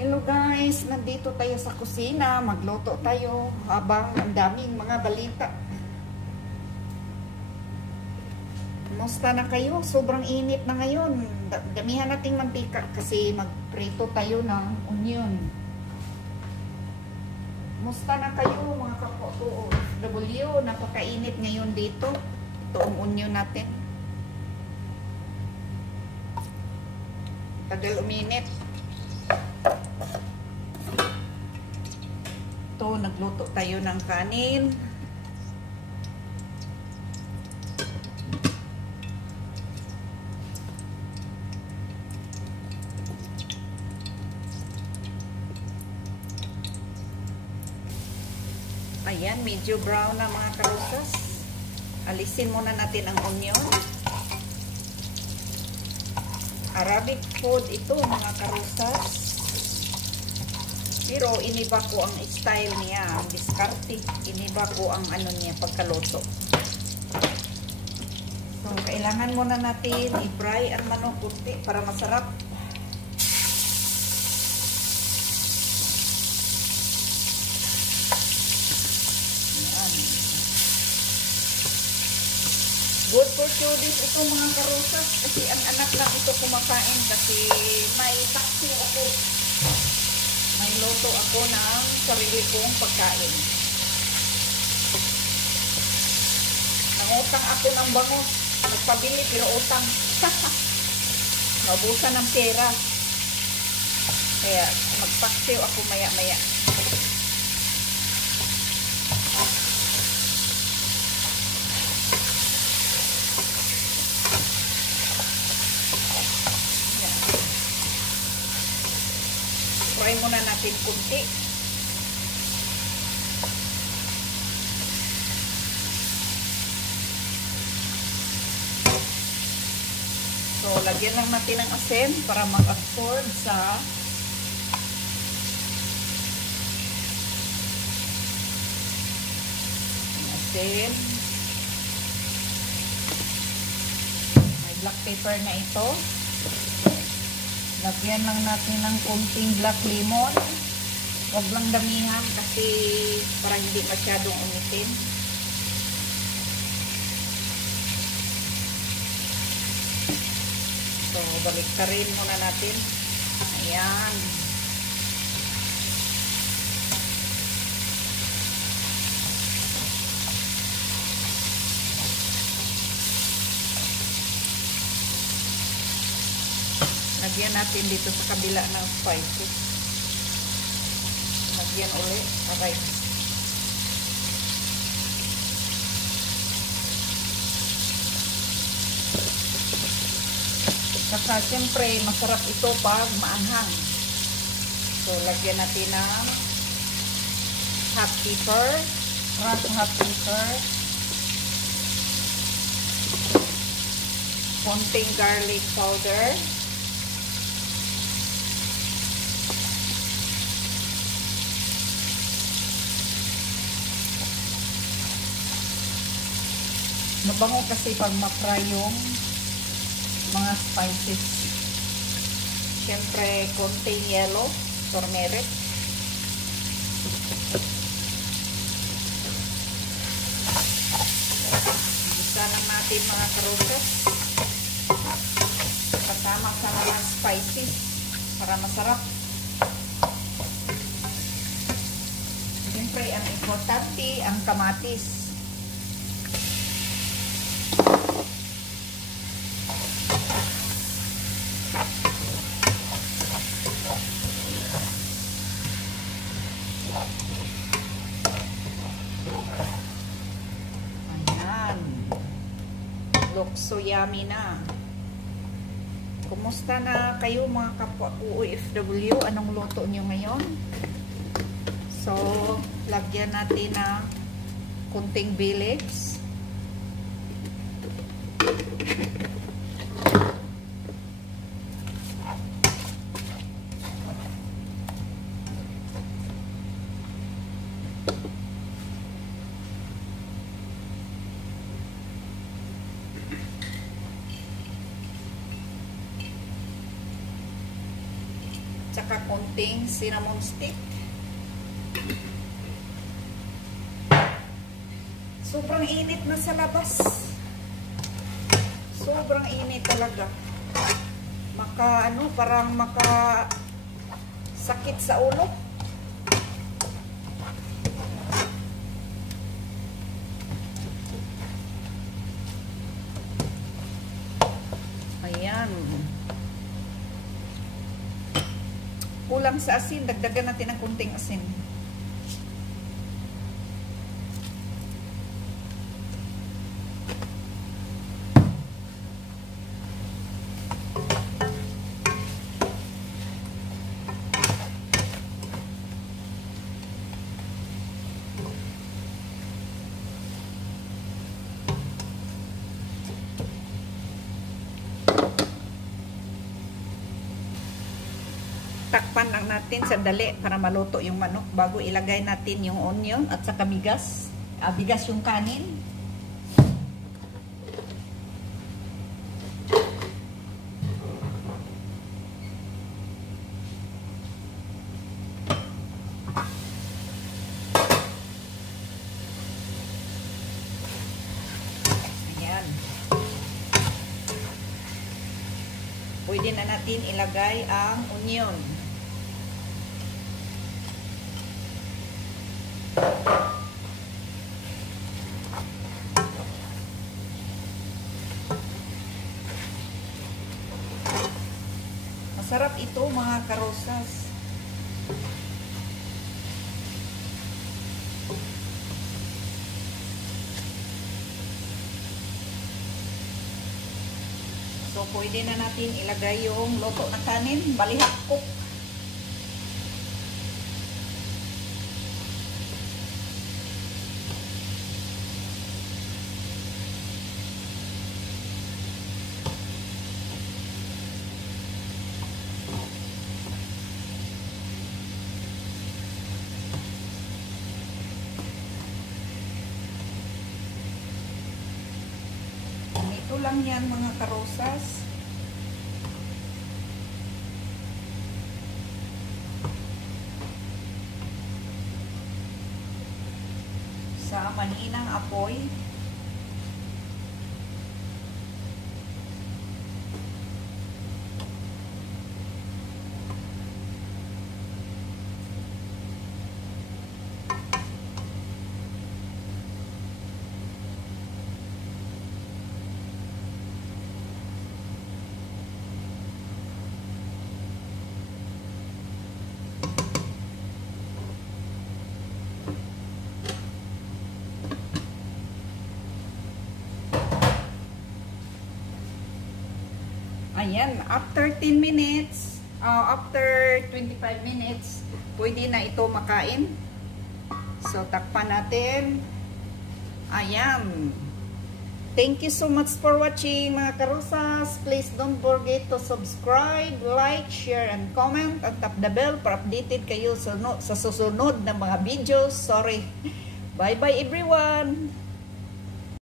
Hello guys, nandito tayo sa kusina, magluto tayo habang ang daming mga balita. Kumusta na kayo? Sobrang init na ngayon. Damihan nating mantika kasi magprito tayo ng onion. Kumusta na kayo mga kapwa-OFW? Napakainit ngayon dito. Ito ang onion natin. Tagal uminit. Ito, nagluto tayo ng kanin. Ayan, medyo brown na mga karusas. Alisin muna natin ang onion. Arabic food ito mga karusas. Pero iniba ko ang style niya, ang diskarte. Iniba ko ang ano niya pagkaluto. So, kailangan muna natin i-fry ang manok kunti para masarap. Yan. Good for children ito mga karusas kasi ang anak lang ito kumakain kasi may taksi ako. May luto ako ng sarili kong pagkain. Nangutang ako ng bangus. Nagpabili pero utang. Naubusan ng pera. Kaya magpaksiw ako maya-maya. Fry muna natin kunti. So, lagyan lang natin ng asin para mag-absorb sa asin. May black pepper na ito. Lagyan lang natin ng kunting black lemon. Huwag lang damihan kasi para hindi masyadong umitin. So, baliktarin muna natin. Ayan. Lagyan natin dito sa kabila ng spices. Lagyan ulit. Alright. Saka siyempre masarap ito pag maanghang. So lagyan natin ng hot pepper. Rasong hot pepper. Konting garlic powder. Mabango kasi pag ma-fry yung mga spices. Siyempre, konting yellow, turmeric. Isa lang natin mga karusas. Kasama sa mga spices para masarap. Siyempre, ang importante, ang kamatis. So yummy na. Kumusta na kayo mga kapwa OFW? Anong luto nyo ngayon? So, lagyan natin na kunting bay leaves. tsaka konting cinnamon stick. Sobrang init na sa labas. Sobrang init talaga. Parang sakit sa ulo. Ayan. Kulang sa asin, dagdagan natin ng kunting asin. Takpan lang natin sandali para maluto yung manok bago ilagay natin yung onion at saka bigas. Bigas yung kanin. Ayan. Pwede na natin ilagay ang onion. Masarap ito mga karosas. So, pwede na natin ilagay yung luto na kanin. Balihak cook. Ito lang yan mga karosas. Sa maninang apoy. Ayan, after 10 minutes, after 25 minutes, pwede na ito makain. So, takpan natin. Ayan. Thank you so much for watching mga karosas. Please don't forget to subscribe, like, share, and comment. At tap the bell para updated kayo sa susunod na mga videos. Sorry. Bye-bye everyone.